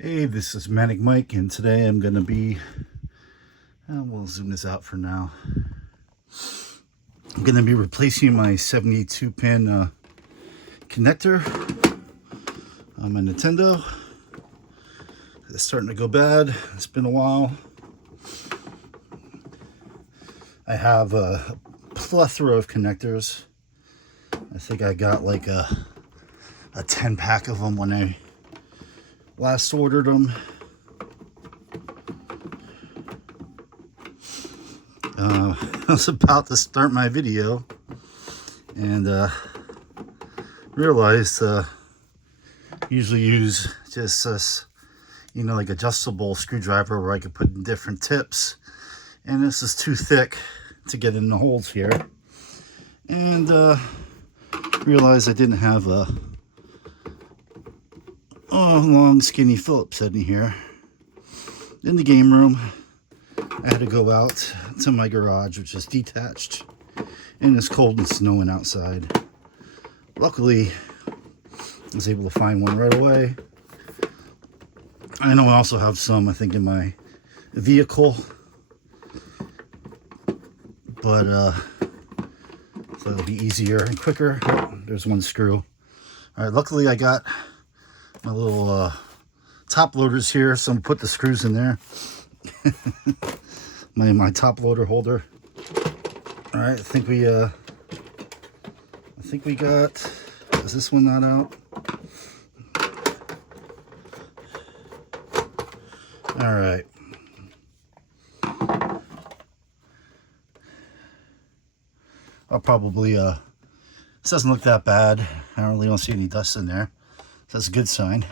Hey, this is Manic Mike, and today I'm going to be, we'll zoom this out for now. I'm going to be replacing my 72-pin connector on my Nintendo. It's starting to go bad. It's been a while. I have a plethora of connectors. I think I got like a 10-pack of them when I last ordered them. I was about to start my video and realized usually use just this, like adjustable screwdriver where I could put in different tips, and this is too thick to get in the holes here, and realized I didn't have a long skinny Phillips head in here. In the game room, I had to go out to my garage, which is detached, and it's cold and snowing outside. Luckily, I was able to find one right away. I know I also have some, I think, in my vehicle, but so it'll be easier and quicker. There's one screw. All right, luckily I got my little top loaders here, so I'm gonna put the screws in there. my top loader holder. All right, I think we got, is this one not out? All right. I'll probably this doesn't look that bad. I don't really see any dust in there. So that's a good sign.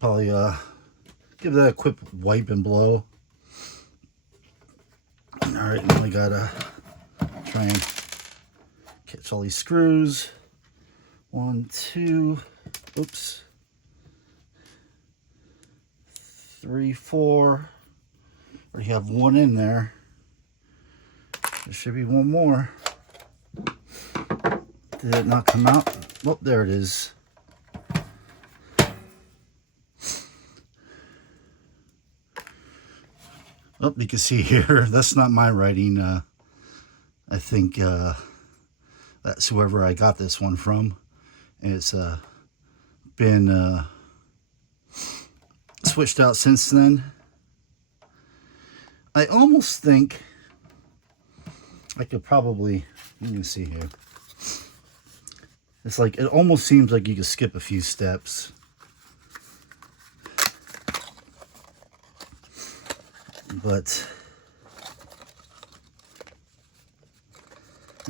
Probably give that a quick wipe and blow. All right, now we gotta try and catch all these screws. 1, 2, oops, 3, 4. Already have one in there. There should be one more. Did it not come out? Oh, there it is. Oh, you can see here, that's not my writing. I think that's whoever I got this one from. It's been switched out since then. I almost think I could probably, let me see here. It's like, it almost seems like you could skip a few steps. But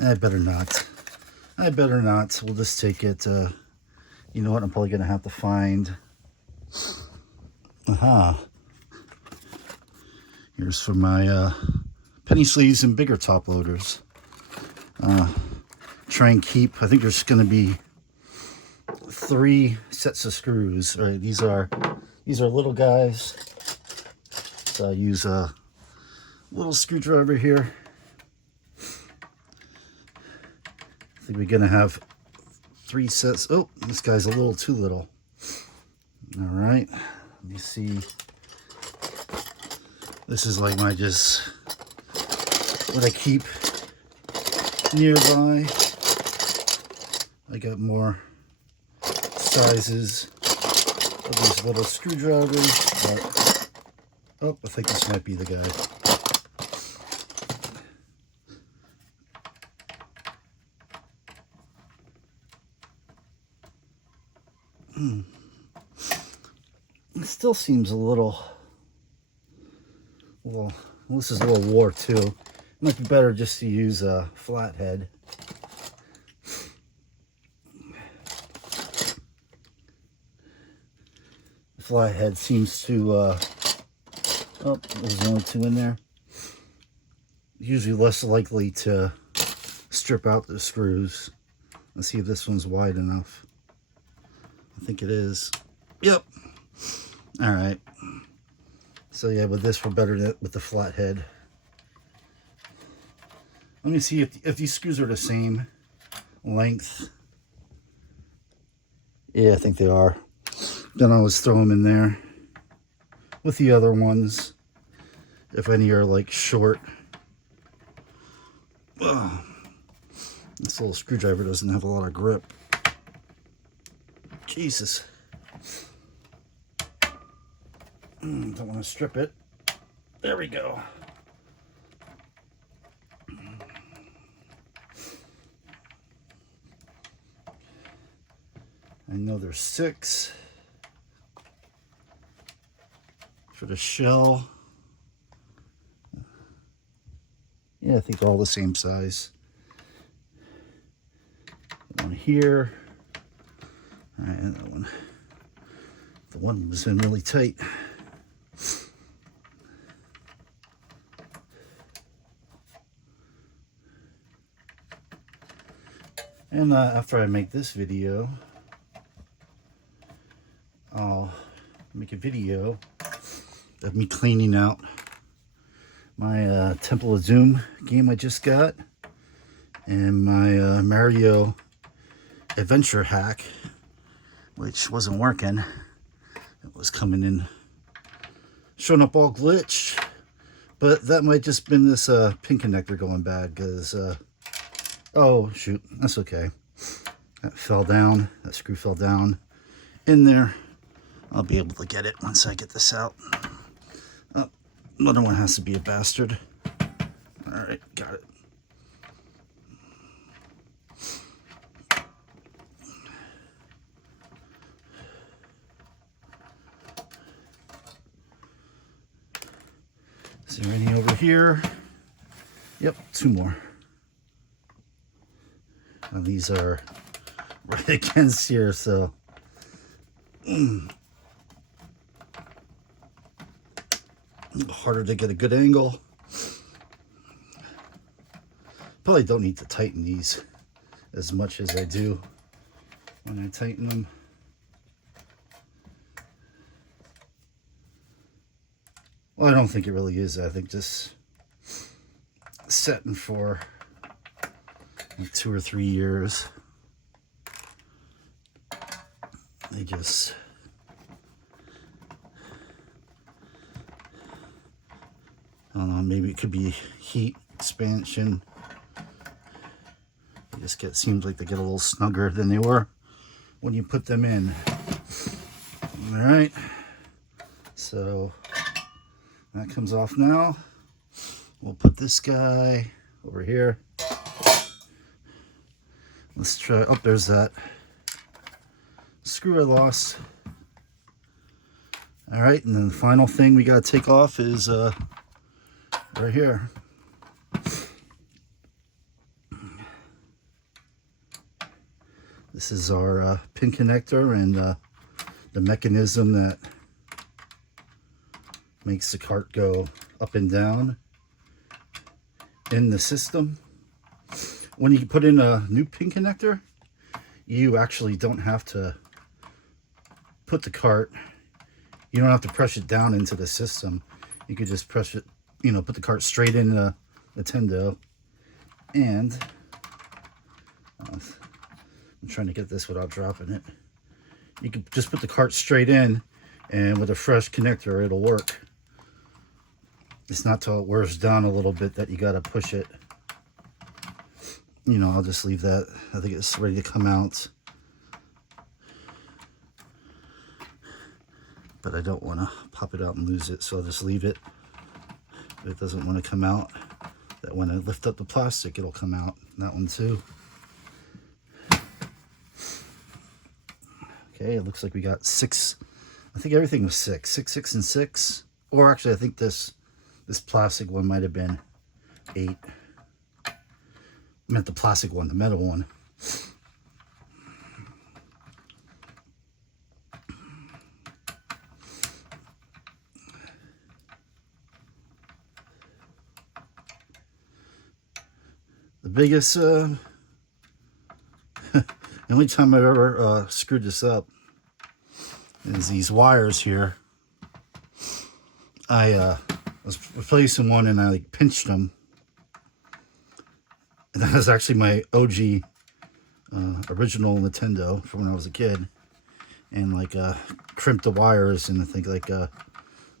I better not. I better not. We'll just take it. You know what? I'm probably going to have to find. Aha. Here's for my penny sleeves and bigger top loaders. Try and keep, I think there's going to be 3 sets of screws. Right? These are little guys. So I use a little screwdriver here. I think we're going to have 3 sets. Oh, this guy's a little too little. All right. Let me see. This is like my just what I keep nearby. I got more sizes of these little screwdrivers. But, oh, I think this might be the guy. It still seems a little, well, this is a little wore too. It might be better just to use a flathead. The flathead seems to, oh, there's only 2 in there. Usually less likely to strip out the screws. Let's see if this one's wide enough. I think it is. Yep. All right. So yeah, with this we're better with the flathead. Let me see if these screws are the same length. Yeah, I think they are. Then I always throw them in there with the other ones, if any are like short. Ugh. This little screwdriver doesn't have a lot of grip. Jesus. Don't want to strip it. There we go. I know there's 6 for the shell. Yeah, I think all the same size. One here. All right, and that one. The one was in really tight. And after I make this video, I'll make a video of me cleaning out my Temple of Doom game I just got and my Mario Adventure hack, which wasn't working. It was coming in, showing up all glitched, but that might just been this pin connector going bad because oh shoot, that's okay. That fell down, that screw fell down in there. I'll be able to get it once I get this out. Oh, another one has to be a bastard. All right, got it. Is there any over here? Yep, 2 more. Now these are right against here, so harder to get a good angle. Probably don't need to tighten these as much as I do when I tighten them. Well, I don't think it really is. I think just setting for like 2 or 3 years. They just I don't know, maybe it could be heat expansion. They just seems like they get a little snugger than they were when you put them in. All right, so that comes off now. We'll put this guy over here. Let's try, oh, there's that screw I lost. All right, and then the final thing we gotta take off is right here. This is our pin connector and the mechanism that makes the cart go up and down in the system. When you put in a new pin connector, you actually don't have to put the cart, you don't have to press it down into the system. You could just press it, you know, put the cart straight in the Nintendo. And I'm trying to get this without dropping it. You can just put the cart straight in, and with a fresh connector it'll work. It's not till it wears down a little bit that you gotta push it. You know, I'll just leave that. I think it's ready to come out, but I don't want to pop it out and lose it, so I'll just leave it. If it doesn't want to come out, that when I lift up the plastic, it'll come out. That one too. Okay, it looks like we got 6. I think everything was 6, 6, 6, and 6. Or actually, I think this plastic one might have been 8. I meant the plastic one, the metal one. The biggest, the only time I've ever screwed this up is these wires here. I was replacing one and I like pinched them. And that was actually my OG original Nintendo from when I was a kid. And like crimped the wires, and I think like the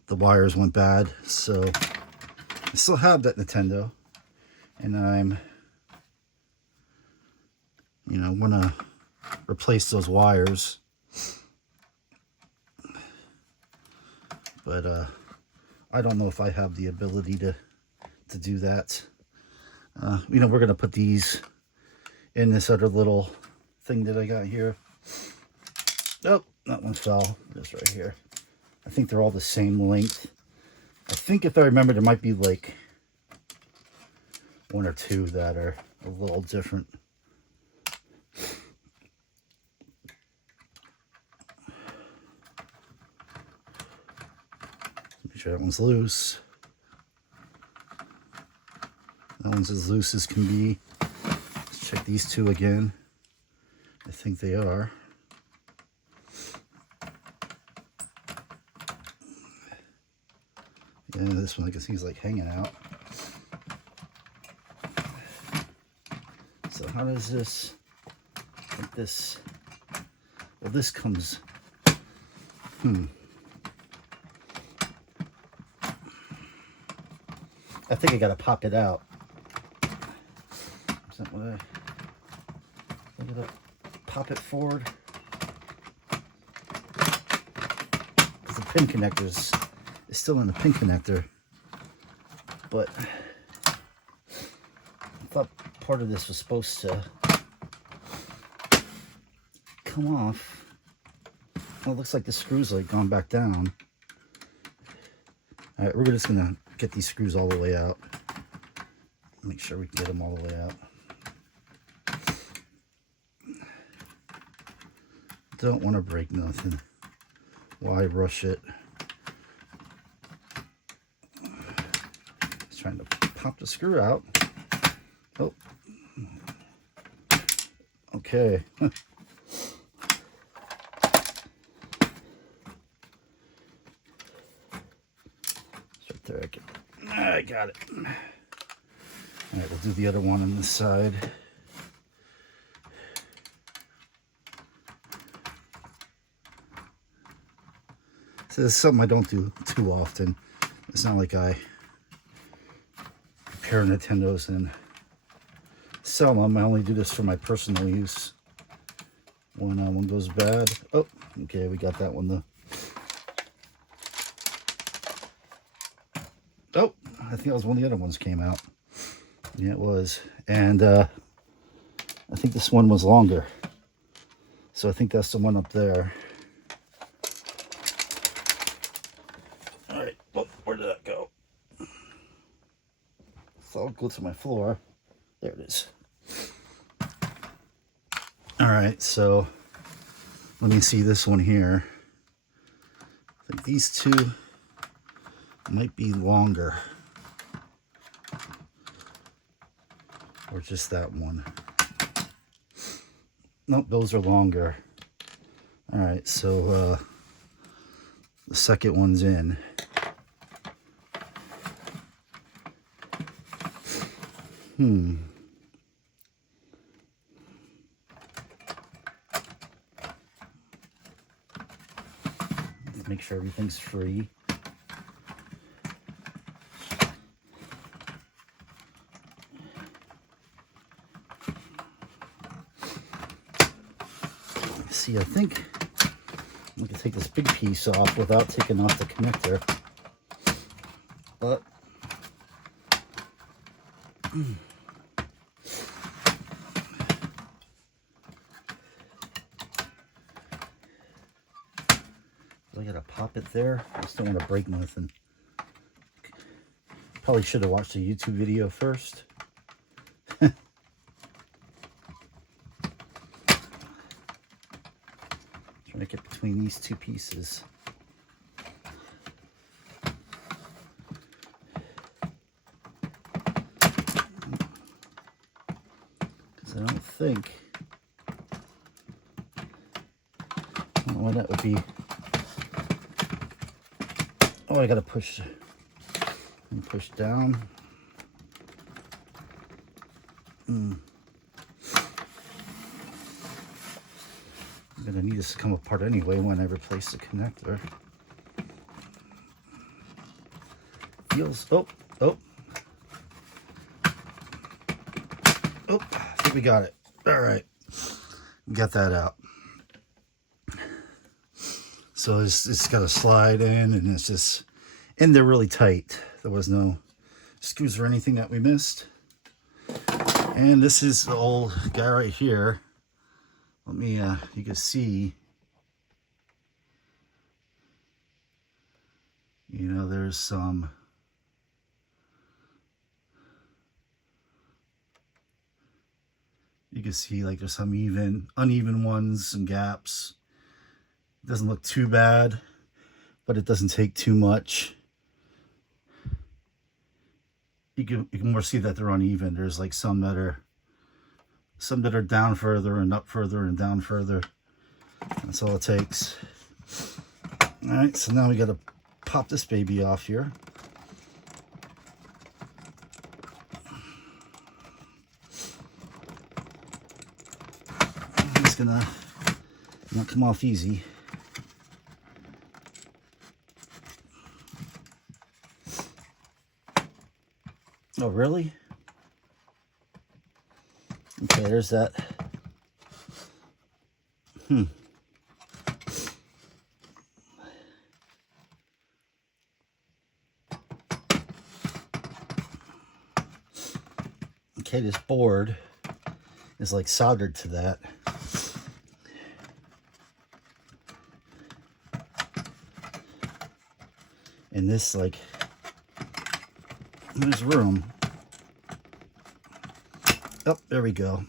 wires went bad. So I still have that Nintendo, and I'm, you know, gonna replace those wires. But I don't know if I have the ability to do that. You know, we're gonna put these in this other little thing that I got here. Oh, that one fell. Just right here. I think they're all the same length. I think if I remember, there might be like one or two that are a little different. Make sure that one's loose. That one's as loose as can be. Let's check these two again. I think they are. Yeah, this one I can see is like hanging out. So how does this, like this, well, this comes, I think I gotta pop it out. Is that what I gotta pop it forward? Because the pin connector is still in the pin connector, but I thought part of this was supposed to come off. Well, it looks like the screw's like gone back down. All right, we're just gonna get these screws all the way out. Make sure we can get them all the way out. Don't want to break nothing. Why rush it? Just trying to pop the screw out. Oh. Okay. There, I got it. All right, we'll do the other one on this side. So this is something I don't do too often. It's not like I repair Nintendos and sell them. I only do this for my personal use. When one goes bad. Oh, okay, we got that one though. Oh, I think that was one of the other ones came out. Yeah, it was. And I think this one was longer. So I think that's the one up there. All right, well, where did that go? So I'll go to my floor. There it is. All right, so let me see this one here. I think these two might be longer, or just that one. Nope, those are longer. All right, so the second one's in. Let's make sure everything's free. See, I think we can take this big piece off without taking off the connector. But I gotta pop it there. I just don't want to break nothing. Probably should have watched the YouTube video first. Trying to get between these two pieces. Because I don't think, I don't know why that would be. Oh, I gotta push and push down. gonna need this to come apart anyway when I replace the connector. Feels, oh, I think we got it. All right, got that out. So it's got a slide in, and it's just in there really tight. There was no screws or anything that we missed. And this is the old guy right here. Let me, you can see, you know, there's some, you can see like there's some uneven ones and gaps. It doesn't look too bad, but it doesn't take too much. You can more see that they're uneven. There's like some that are down further and up further and down further. That's all it takes. All right, so now we got to pop this baby off here. It's gonna not come off easy. Oh, really? Okay, there's that. Okay, this board is like soldered to that. And this, like, there's room. Oh, there we go.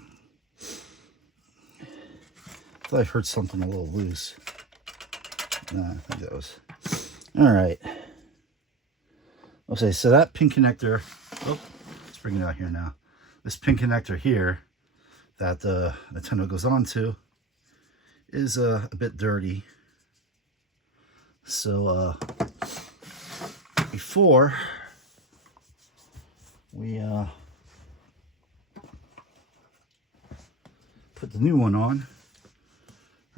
I thought I heard something a little loose. Nah, I think that was... All right. Okay, so that pin connector... Oh, let's bring it out here now. This pin connector here that the Nintendo goes on to is a bit dirty. So, before we put the new one on,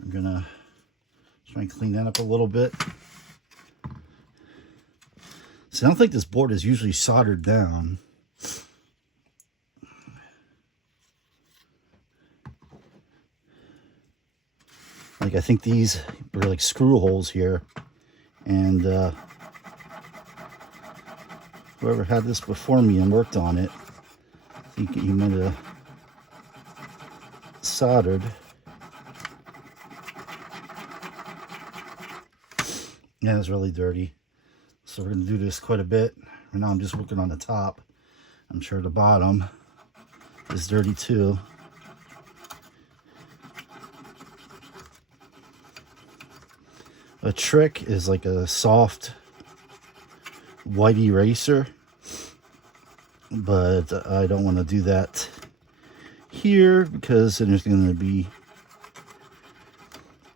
I'm gonna try and clean that up a little bit. So I don't think this board is usually soldered down. Like, I think these were like screw holes here, and whoever had this before me and worked on it, I think he might have soldered. Yeah, it's really dirty. So we're going to do this quite a bit. Right now I'm just working on the top. I'm sure the bottom is dirty too. A trick is like a soft white eraser, but I don't want to do that here because then there's going to be,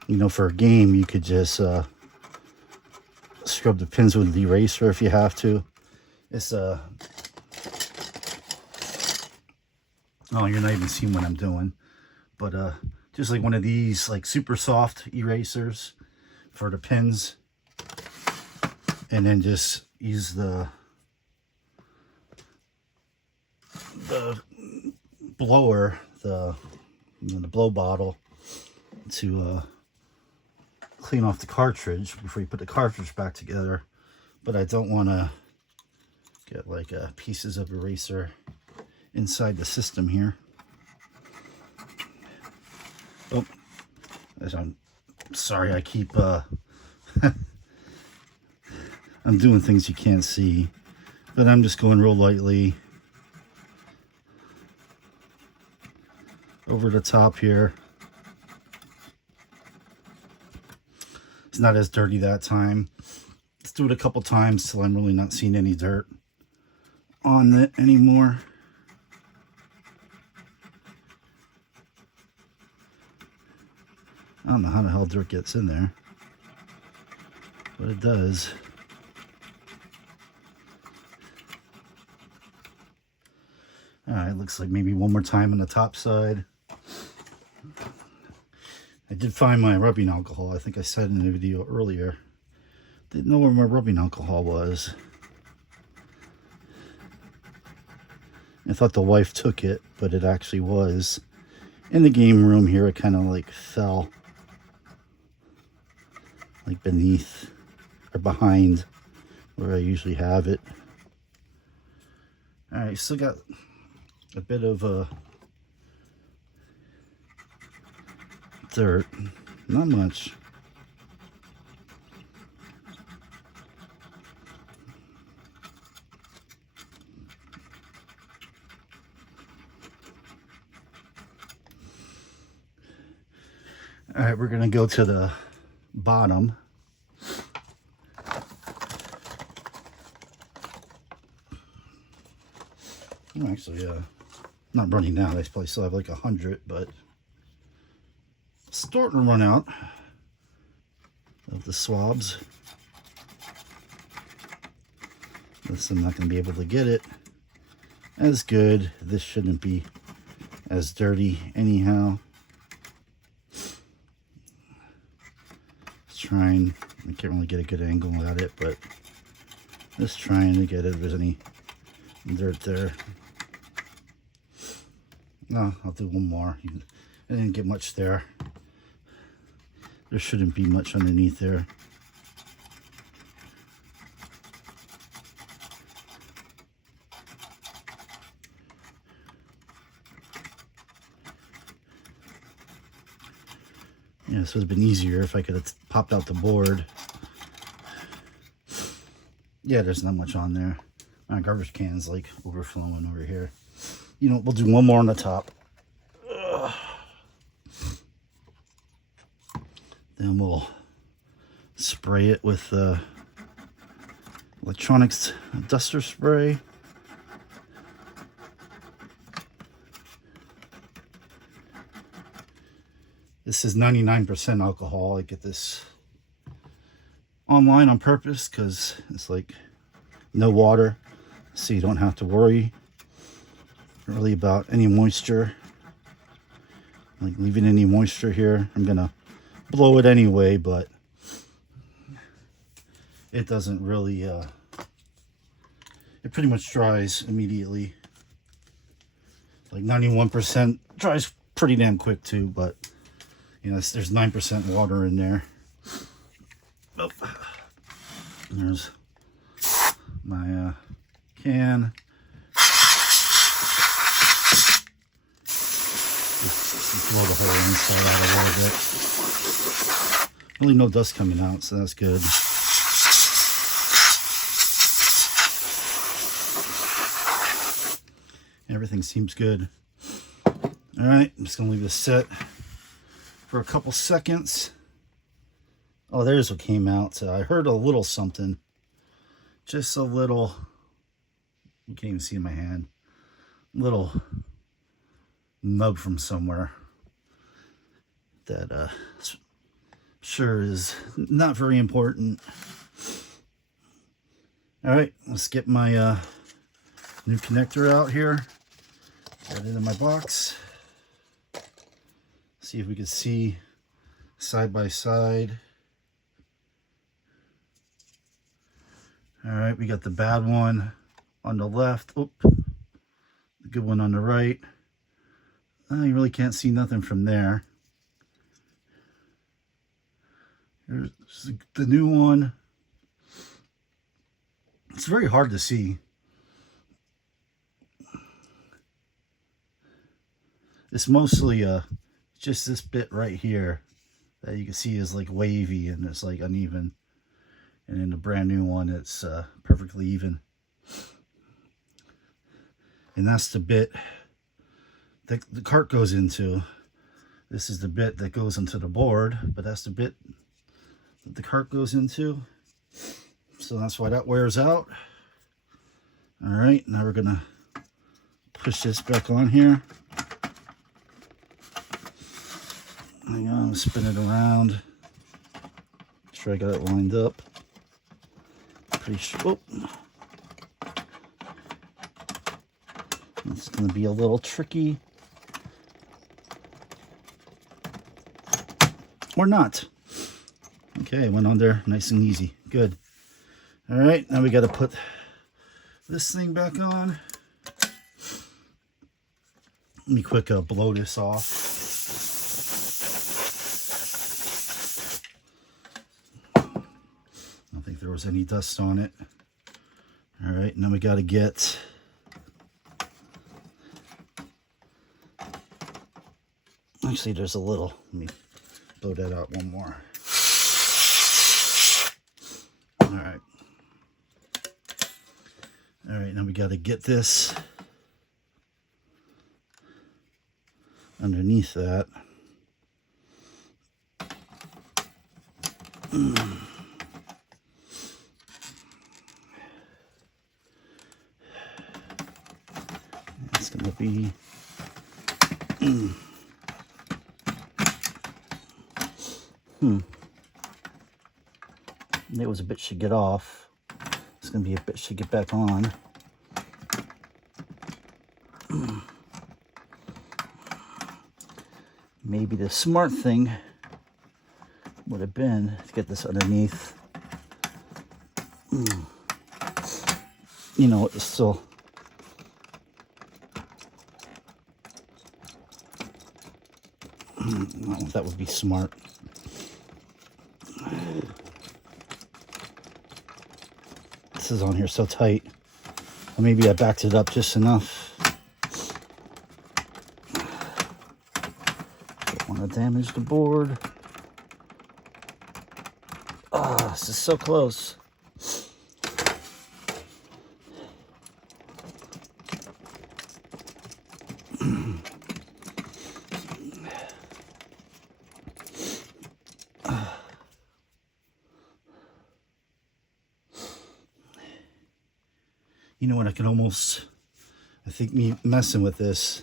you know, for a game you could just scrub the pins with the eraser if you have to. It's oh, you're not even seeing what I'm doing, but just like one of these like super soft erasers for the pins, and then just use the blower, the blow bottle, to clean off the cartridge before you put the cartridge back together. But I don't want to get like pieces of eraser inside the system here. Oh, I'm sorry, I keep I'm doing things you can't see, but I'm just going real lightly over the top here. It's not as dirty that time. Let's do it a couple times till I'm really not seeing any dirt on it anymore. I don't know how the hell dirt gets in there, but it does. Alright, looks like maybe one more time on the top side. I did find my rubbing alcohol. I think I said in the video earlier. Didn't know where my rubbing alcohol was. I thought the wife took it, but it actually was in the game room here. It kind of like fell like beneath or behind where I usually have it. All right, still got a bit of dirt, not much. All right, we're gonna go to the bottom. I'm actually not running out. I probably still have like 100, but starting to run out of the swabs. This, I'm not going to be able to get it as good. This shouldn't be as dirty anyhow. Just trying. I can't really get a good angle at it, but just trying to get it if there's any dirt there. No, I'll do one more. I didn't get much there. There shouldn't be much underneath there. Yeah, this would have been easier if I could have popped out the board. Yeah, there's not much on there. My garbage can's like overflowing over here. You know, we'll do one more on the top. Ugh. Then we'll spray it with electronics duster spray. This is 99% alcohol. I get this online on purpose because it's like no water, so you don't have to worry really about any moisture, like leaving any moisture here. I'm gonna blow it anyway, but it doesn't really it pretty much dries immediately. Like 91% dries pretty damn quick too, but you know, there's 9% water in there. Oh, there's my can. Just blow the whole inside out a little bit. Really no dust coming out, so that's good. Everything seems good. All right, I'm just gonna leave this set for a couple seconds. Oh, there's what came out. So I heard a little something, just a little. You can't even see in my hand. Little nub from somewhere that sure is not very important. All right, let's get my new connector out here. Put it in my box. See if we can see side by side. All right, we got the bad one on the left. Oop, the good one on the right. You really can't see nothing from there. Here's the new one. It's very hard to see. It's mostly just this bit right here that you can see is like wavy and it's like uneven. And in the brand new one, it's perfectly even. And that's the bit that the cart goes into. This is the bit that goes into the board, but that's the bit that the cart goes into. So that's why that wears out. All right, now we're gonna push this back on here. Hang on, spin it around. Make sure I got it lined up. Pretty sure. Oh. It's going to be a little tricky. Or not. Okay, went on there nice and easy. Good. All right, now we got to put this thing back on. Let me quick blow this off. I don't think there was any dust on it. All right, now we got to get actually there's a little. Let me blow that out one more. All right. All right, now we got to get this underneath that. It's going to be It was a bit should get off. It's going to be a bit should get back on. Maybe the smart thing would have been to get this underneath. You know, it's still that would be smart. This is on here so tight. Or maybe I backed it up just enough. Don't want to damage the board. Ah, this is so close. You know what, I think me messing with this,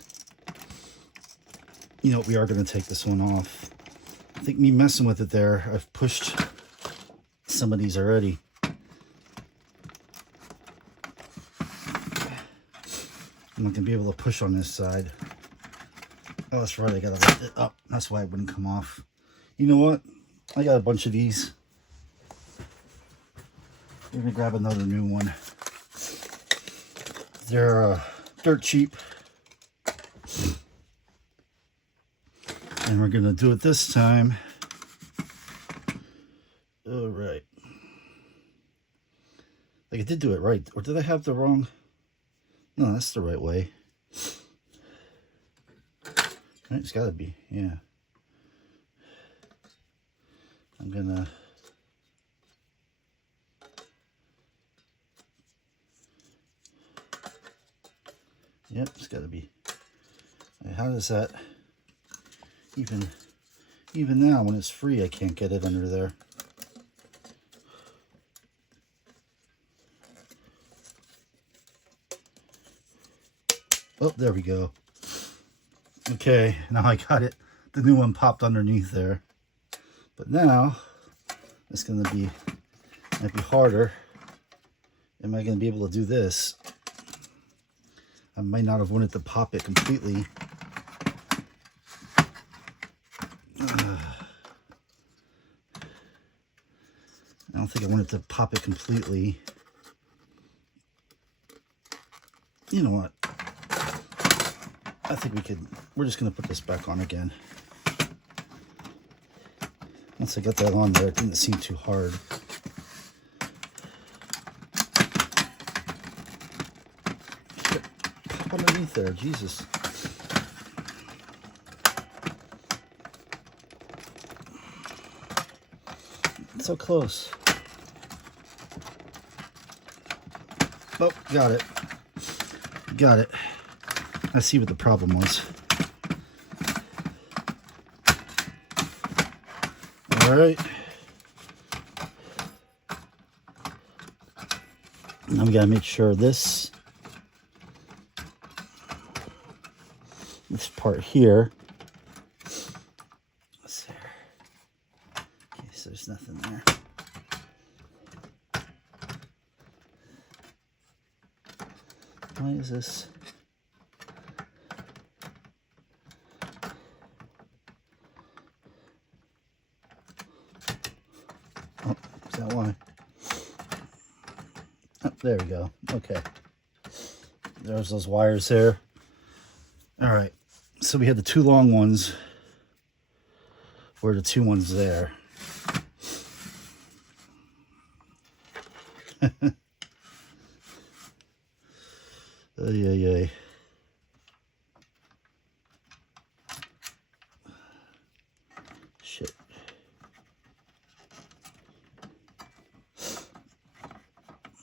you know, we are going to take this one off. I think me messing with it there, I've pushed some of these already. I'm not going to be able to push on this side. Oh, that's right, I got to lift it up. That's why it wouldn't come off. You know what? I got a bunch of these. We're going to grab another new one. They're dirt cheap. And we're going to do it this time. All right. Like I did do it right. Or did I have the wrong? No, that's the right way. Right, it's got to be. Yeah. I'm going to... Yep, it's got to be. How does that even now when it's free, I can't get it under there. Oh, there we go. Okay, now I got it. The new one popped underneath there. But now it's going to be, might be harder. Am I going to be able to do this? I might not have wanted to pop it completely. I don't think I wanted to pop it completely. You know what? I think we're just going to put this back on again. Once I got that on there, it didn't seem too hard. Underneath there, Jesus. It's so close. Oh, got it. Got it. I see what the problem was. All right. Now we gotta make sure this part here. What's there? Okay, so there's nothing there. Why is this? There we go. Okay. There's those wires there. All right. So we had the two long ones. Where the two ones there. Ay. Shit.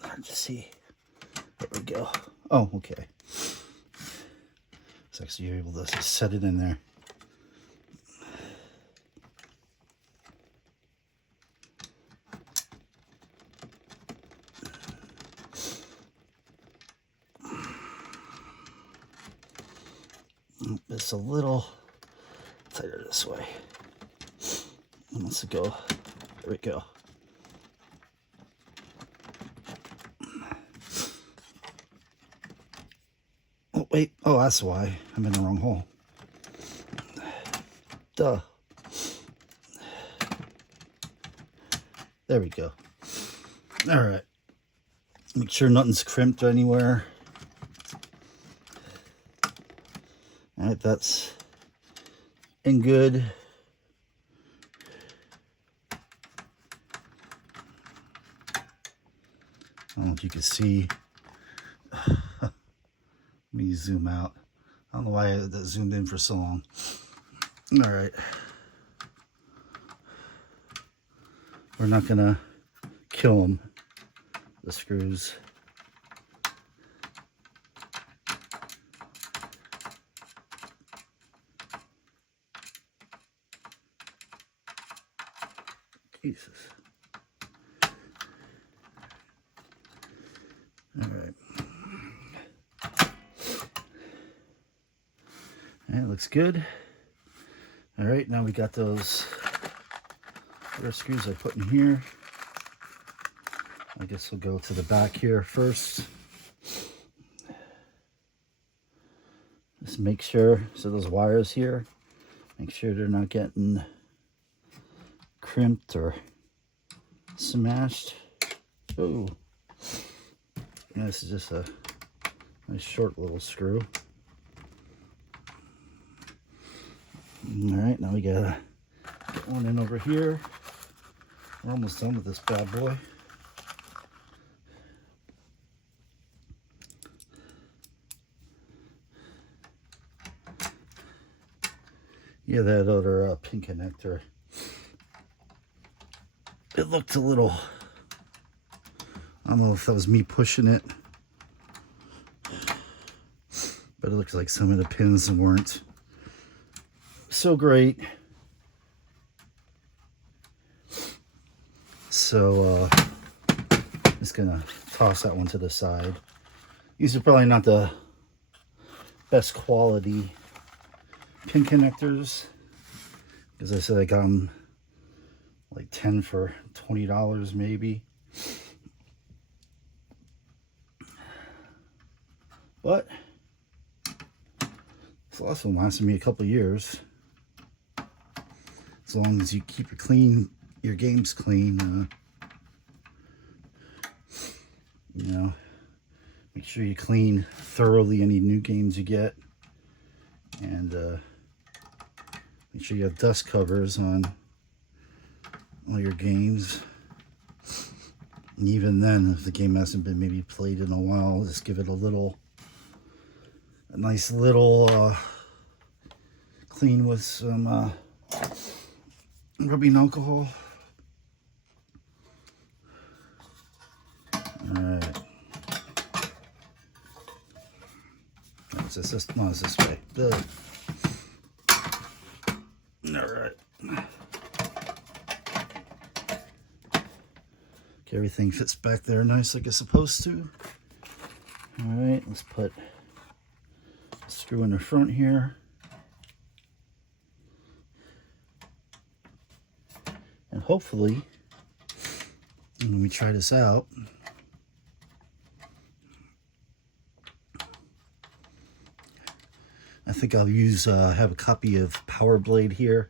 Hard to see. There we go. Oh, okay. It's actually you're able to just set it in there. It's a little tighter this way. And let's go. There we go. Oh, wait. Oh, that's why. I'm in the wrong hole. Duh. There we go. All right. Make sure nothing's crimped anywhere. All right, that's in good. I don't know if you can see. Let me zoom out. I don't know why that zoomed in for so long. All right. We're not gonna kill them, the screws. Jesus. All right. That looks good. All right, now we got those other screws I put in here. I guess we'll go to the back here first. Just make sure, so those wires here, make sure they're not getting crimped or smashed. Oh, yeah, this is just a nice short little screw. All right, now we gotta get one in over here. We're almost done with this bad boy. Yeah, that other pin connector, it looked a little, I don't know if that was me pushing it, but it looks like some of the pins weren't so great. So just gonna toss that one to the side. These are probably not the best quality pin connectors, as I said, I got them like 10 for $20 maybe, but this last one lasted me a couple years, as long as you keep your games clean. You know, make sure you clean thoroughly any new games you get, and make sure you have dust covers on all your games. And even then, if the game hasn't been maybe played in a while, just give it a nice little clean with some rubbing alcohol. Alright. It's this way. Good. Alright. Okay, everything fits back there nice like it's supposed to. Alright, let's put a screw in the front here. And hopefully, when we try this out, I think I'll use, have a copy of Power Blade here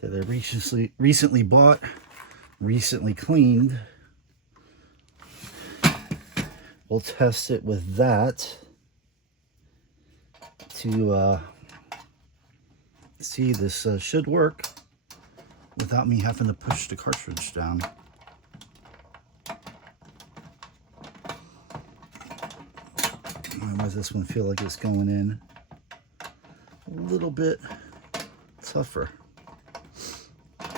that I recently bought, recently cleaned. we'll test it with that to see this should work without me having to push the cartridge down. Why does this one feel like it's going in a little bit tougher? I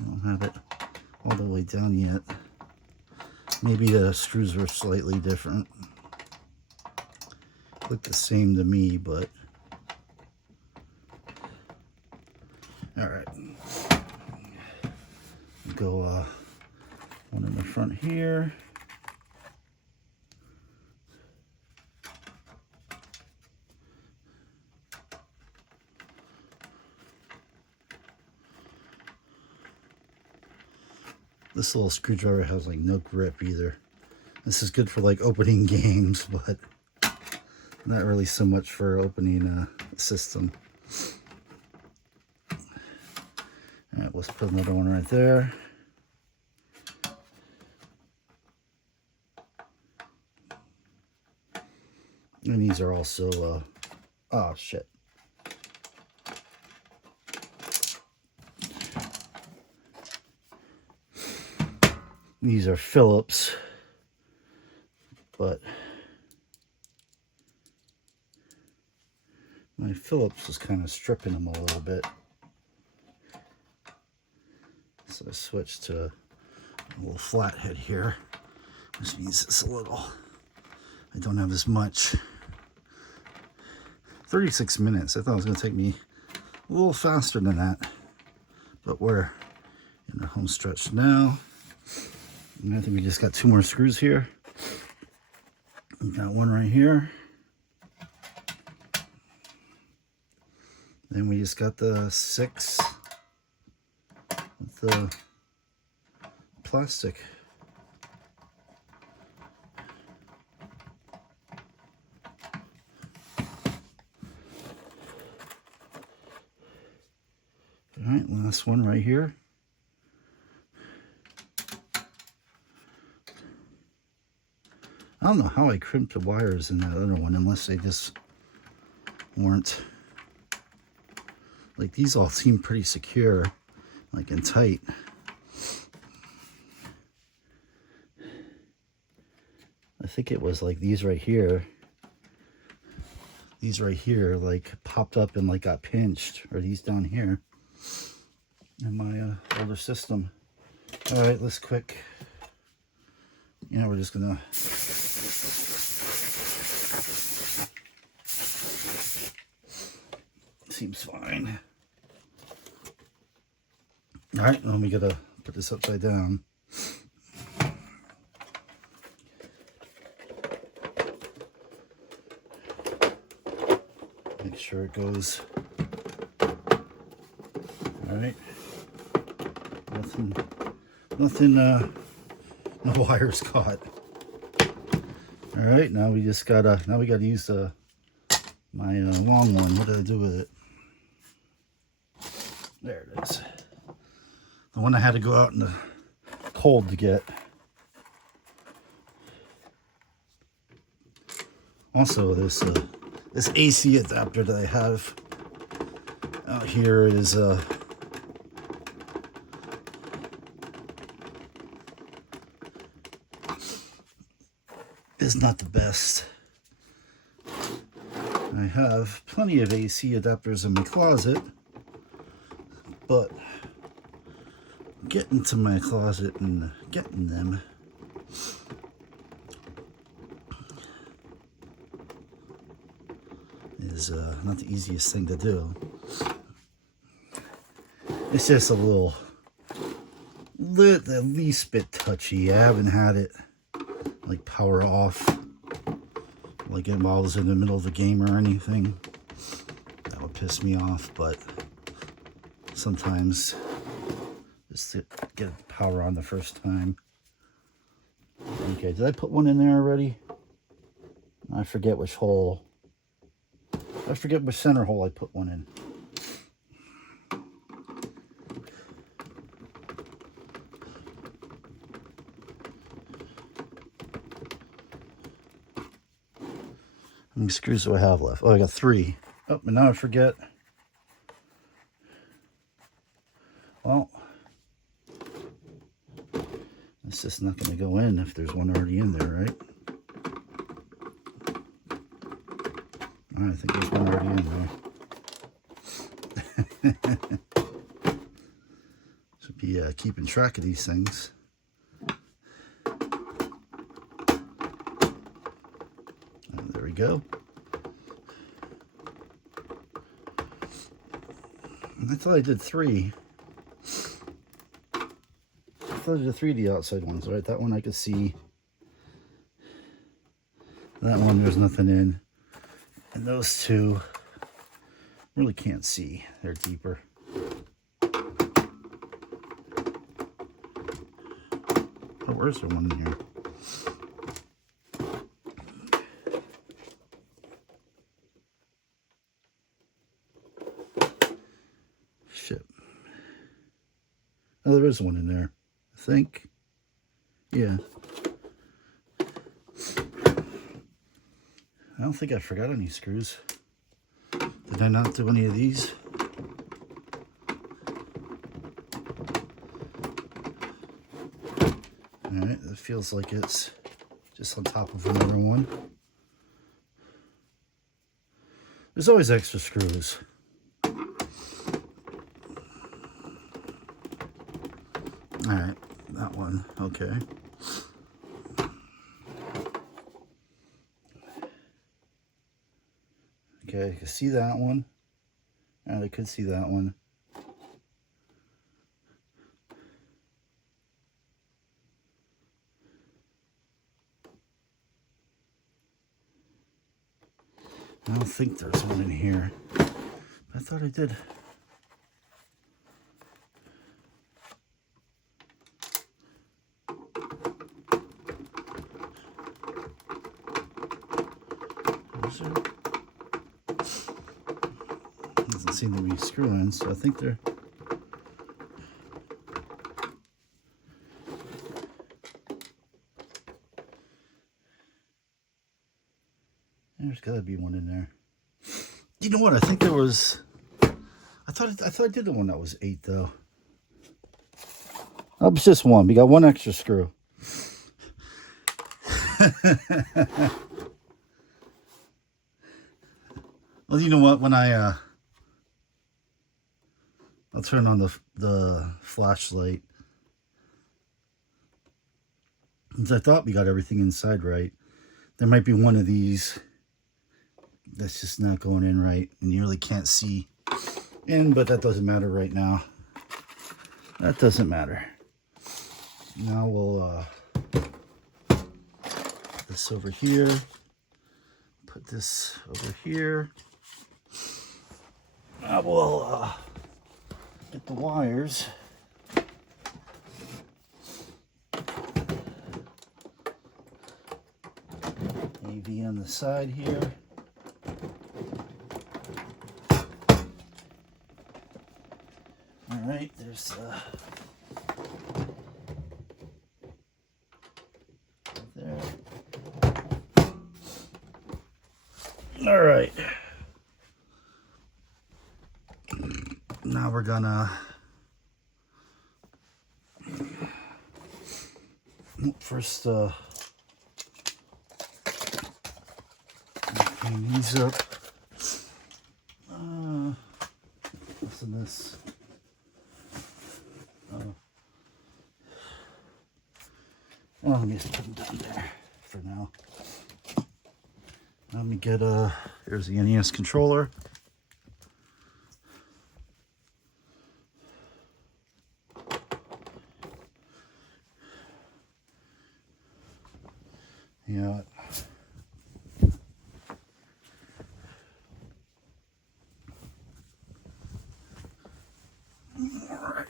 don't have it all the way down yet. Maybe the screws are slightly different. Look the same to me, but all right. Go one in the front here. This little screwdriver has like no grip either. This is good for like opening games, but not really so much for opening a system. All right, let's put another one right there. And these are also, oh shit. These are Phillips, but my Phillips is kind of stripping them a little bit. So I switched to a little flathead here, which means it's a little, I don't have as much. 36 minutes. I thought it was going to take me a little faster than that, but we're in the home stretch now. And I think we just got 2 more screws here. We got one right here. Then we just got the 6 with the plastic. All right, last one right here. I don't know how I crimped the wires in that other one, unless they just weren't. Like, these all seem pretty secure, like, and tight. I think it was like these right here. These right here, like, popped up and, like, got pinched. Or these down here in my older system. All right, let's quick. We're just gonna seems fine. All right, now we gotta put this upside down. Make sure it goes. All right. Nothing, no wires caught. All right, now we just gotta, we gotta use my long one. What did I do with it? There it is. The one I had to go out in the cold to get. Also, this AC adapter that I have out here is not the best. I have plenty of AC adapters in my closet, but getting to my closet and getting them is not the easiest thing to do. It's just a little, the least bit touchy. I haven't had it like power off, like while I was in the middle of a game or anything. That would piss me off, but sometimes just to get power on the first time. Okay, did I put one in there already? I forget which hole. I forget which center hole I put one in. How many screws do I have left? Oh, I got 3. Oh, and now I forget. Well, it's just not going to go in if there's one already in there, right? I think there's one already in there. Should be keeping track of these things. And there we go. And I thought I did 3. I thought I did 3 of the outside ones, right? That one I could see. That one there's nothing in. And those 2 really can't see. They're deeper. Oh, where's there one in here? Shit. Oh, there is one in there, I think. Yeah. I don't think I forgot any screws. Did I not do any of these? Alright, that feels like it's just on top of another one. There's always extra screws. Alright, that one, okay. Okay, I can see that one. And I could see that one. I don't think there's one in here. I thought I did. Is there? Doesn't seem to be screw-ins, so I think they're... There's got to be one in there. You know what? I think there was... I thought I did the one that was 8, though. That was just one. We got one extra screw. Well, you know what? When I'll turn on the flashlight. Since I thought we got everything inside right, there might be one of these that's just not going in right, and you really can't see in, but that doesn't matter right now. That doesn't matter. Now we'll put this over here, put this over here. I will get the wires. AV on the side here. All right, there's there. All right. Now we're gonna first clean these up. What's in this? Well, let me just put them down there for now. Let me get here's the NES controller. Yeah. All right.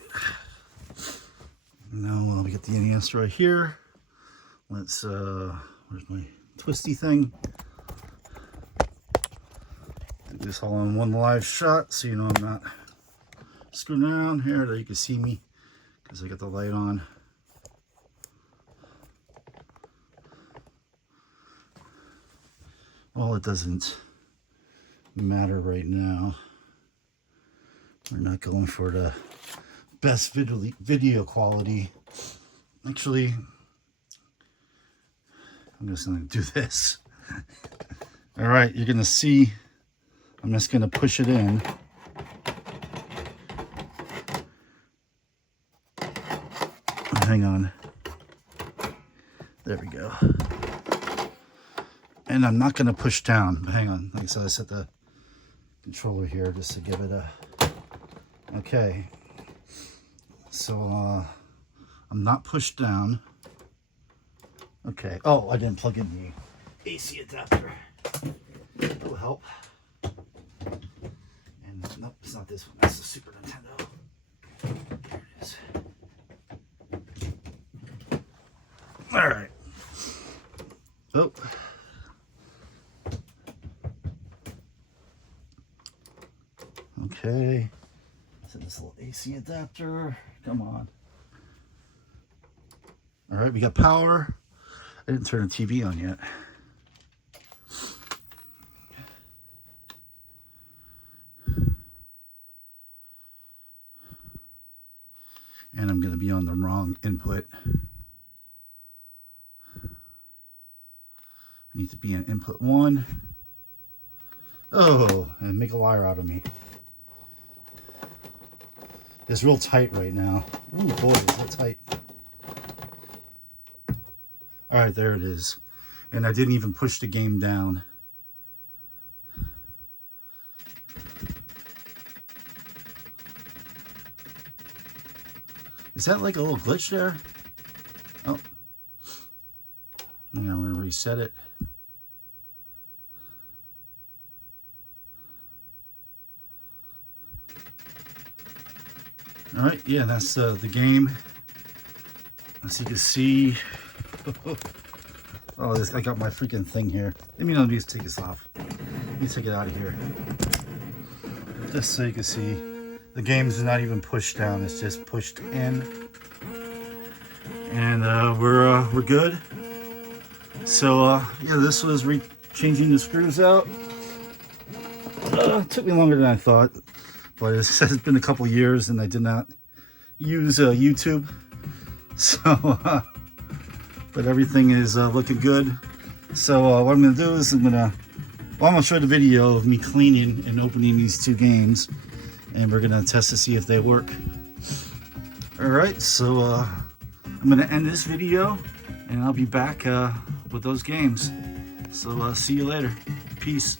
Now we get the NES right here. Let's where's my twisty thing? Do this all in one live shot so you know I'm not screwing around here. There you can see me because I got the light on. Oh, well, it doesn't matter right now. We're not going for the best video quality. Actually, I'm just going to do this. All right, you're going to see, I'm just going to push it in. Hang on. There we go. And I'm not going to push down. But hang on. Like I said, I set the controller here just to give it a... Okay. So, I'm not pushed down. Okay. Oh, I didn't plug in the AC adapter. That will help. And nope, it's not this one. That's the Super Nintendo. There it is. All right. Oh. Okay. So this little AC adapter. Come on. All right, we got power. I didn't turn the TV on yet. And I'm going to be on the wrong input. I need to be in input 1. Oh, and make a liar out of me. It's real tight right now. Ooh, boy, is it tight. All right, there it is. And I didn't even push the game down. Is that like a little glitch there? Oh. Hang on, I'm going to reset it. All right, yeah, that's the game. As you can see, oh, I got my freaking thing here. Let me just take this off. Let me take it out of here. Just so you can see, the game's not even pushed down; it's just pushed in, and we're good. So yeah, this was changing the screws out. It took me longer than I thought. But it says it's been a couple years and I did not use YouTube. So, but everything is looking good. So what I'm going to do is I'm going to show you the video of me cleaning and opening these two games. And we're going to test to see if they work. Alright, so I'm going to end this video and I'll be back with those games. So see you later. Peace.